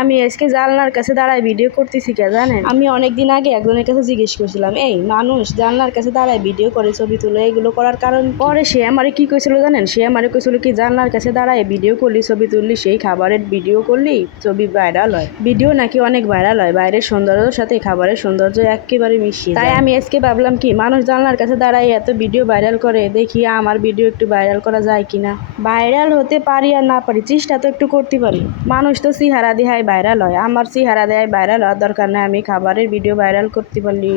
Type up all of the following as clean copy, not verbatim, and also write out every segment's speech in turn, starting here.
আমি আজকে জানলার কাছে দাঁড়ায় ভিডিও করতেছি কে জানেন? আমি অনেকদিন আগে একজনের কাছে জিজ্ঞেস করছিলাম, এই মানুষ জানলার কাছে দাঁড়ায় ভিডিও করে ছবি তুলে এগুলো করার কারণ কি? পরে সে আমারে কি কইছিল জানেন? সে আমারে কইছিল কি জানলার কাছে দাঁড়ায় ভিডিও করলি ছবি তুললি সেই খাবারের ভিডিও করলি ছবি ভাইরাল হয়। ভিডিও নাকি অনেক ভাইরাল হয়, বাইরের সৌন্দর্যের সাথে খাবারের সৌন্দর্য একেবারে মিশিয়ে যায়। তাই আমি আজকে ভাবলাম কি মানুষ জানলার কাছে দাঁড়ায় এত ভিডিও ভাইরাল করে, দেখি আমার ভিডিও একটু ভাইরাল করা যায় কিনা। ভাইরাল হতে পারি আর না পারি, চেষ্টা তো একটু করতে পারি। মানুষ তো চেহারা দেখায় ভাইরাল হয়, আমার চেহারা দেয় ভাইরাল হওয়ার দরকার নেই, আমি খাবারের ভিডিও ভাইরাল করতে পারলি।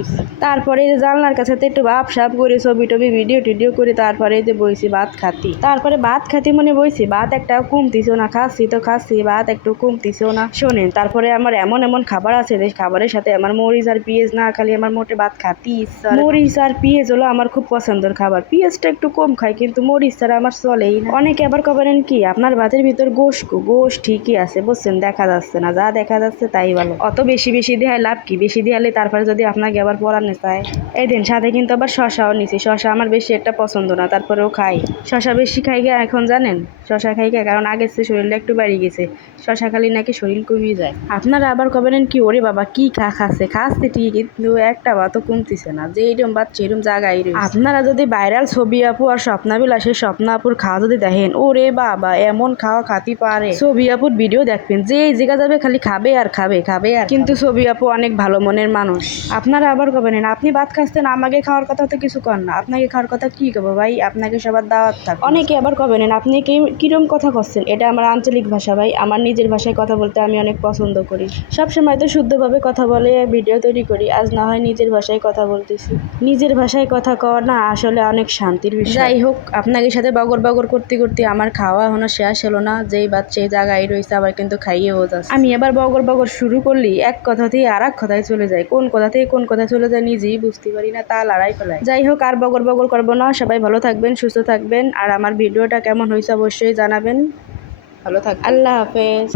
তারপরে জানলার কাছে তো একটু ভাব সাপ করে ছবি টবি ভিডিও টিডিও করে তারপরে বইছি ভাত খাতি। তারপরে ভাত খাতি মনে বইছি, ভাত একটা কমতিছেও না, খাচ্ছি তো খাচ্ছি, ভাত একটু কমতিছেও না। শোনেন, তারপরে আমার এমন এমন খাবার আছে যে খাবারের সাথে আমার মরিচ আর পেঁয়াজ না খালি আমার মোটে ভাত খাতি ইচ্ছা। মরিচ আর পেঁয়াজ হলো আমার খুব পছন্দের খাবার, পেঁয়াজটা একটু কম খাই কিন্তু মরিচ ছাড়া আমার চলেই না। অনেকে আবার কবেন কি আপনার ভাতের ভিতর গোশ ঠিকই আছে বুঝছেন, দেখা যাচ্ছে না, যা দেখা যাচ্ছে তাই ভালো। অত বেশি বেশি দেওয়ায় লাভ কি? বেশি দেওয়ালে তারপরে যদি আপনাকে আবার পরানো চায়। এই দিন সাথে কিন্তু আবার শশাও নিছি, শশা আমার বেশি একটা পছন্দ না, তারপরেও খাই। শশা বেশি খাই গে এখন জানেন, শশা খাই গে কারণ আগের চেয়ে শরীরটা একটু বাড়ি গেছে, শশা খালি নাকি শরীর কমিয়ে যায়। আপনারা আবার কবেন কি ওরে বাবা কি খাচ্ছে ঠিক কিন্তু একটা ভাতও কমতিছে না, যে এরম বাচ্চা এরম জায়গায়। আপনারা যদি ভাইরাল ছবি আপু আর স্বপ্নাবিলাসের স্বপ্ন আপুর খাওয়া যদি দেখেন, ওরে বাবা এমন খাওয়া খাতি পারে। ছবি আপুর ভিডিও দেখবেন, যে জায়গা যাবে খালি খাবে আর খাবে খাবে আর। কিন্তু ছবি আপু অনেক ভালো মনের মানুষ। আপনারা আবার কবেন আপনি ভাত খাচ্ছেন আমাকে খাওয়ার কথা তো কিছু কর না, আপনাকে খাওয়ার কথা কি কবো ভাই, আপনাকে সবার দাওয়াত থাক। অনেকে আবার কবেন আপনি কিরম কথা করছেন, এটা আমার আঞ্চলিক ভাষা ভাই, আমার নিজের ভাষায় কথা বলতে আমি অনেক পছন্দ করি। সবসময় তো শুদ্ধভাবে কথা বলে ভিডিও তৈরি করি, আজ না হয় নিজের ভাষায় কথা বলতেছি। নিজের ভাষায় কথা কওয়া না আসলে অনেক শান্তির বিষয়। যাই হোক, আপনাদের সাথে বগর বগর করতে করতে আমার খাওয়া এখনো শেষ হলো না, যেই বাচ্চা এই জায়গায় রয়েছে আবার কিন্তু খাইয়েও যাচ্ছে। আমি এবার বগর বগর শুরু করলি এক কথা থেকে আর এক কথায় চলে যায়, কোন কথা থেকে কোন কথায় চলে যায় নিজেই বুঝতে পারি না, তা লড়াই ফেলায়। যাই হোক, আর বগর বগর করবো না, সবাই ভালো থাকবেন, সুস্থ থাকবেন, আর আমার ভিডিওটা কেমন হয়েছে অবশ্যই জানাবেন। ভালো থাকবেন, আল্লাহ হাফেজ।